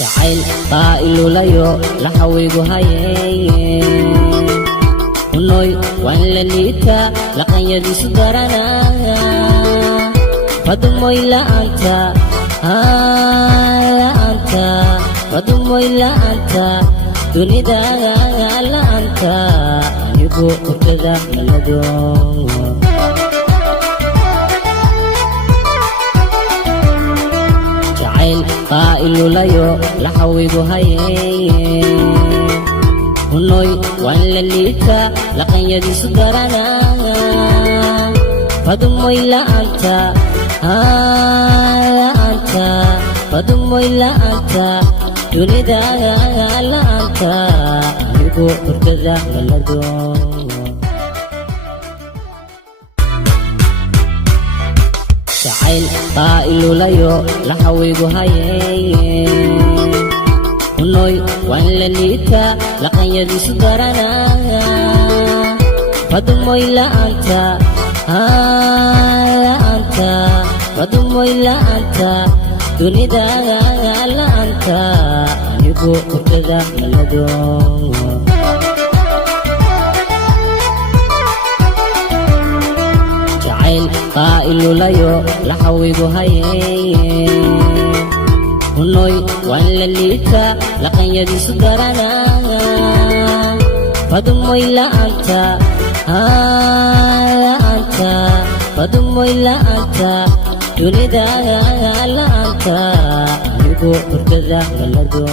jacayl qaa'ilulayo la xawigu haye unoy waan la liitaa laqanyadiisu daranaya fadumoy la'aanta fadumoy la'aanta dunida la'aanta anigu hurdada malado jacayl qaa'ilulayo la xawigu haye unoy waan la liitaa laqanyadiisu daranaya fadumoy la'aanta fadumoy la'aanta dunida la'aanta anigu hurdada malado jacayl qaa'ilulayo la xawigu haye unoy waan la liitaa laqanyadiisu daranaya fadumoy la'aanta fadumoy la'aanta dunida la'aanta anigu hurdada malado jacayl qaa'ilulayo la xawigu haye unoy waan la liitaa laqanyadiisu daranaya fadumoy la'aanta fadumoy la'aanta dunida la'aanta anigu hurdada malado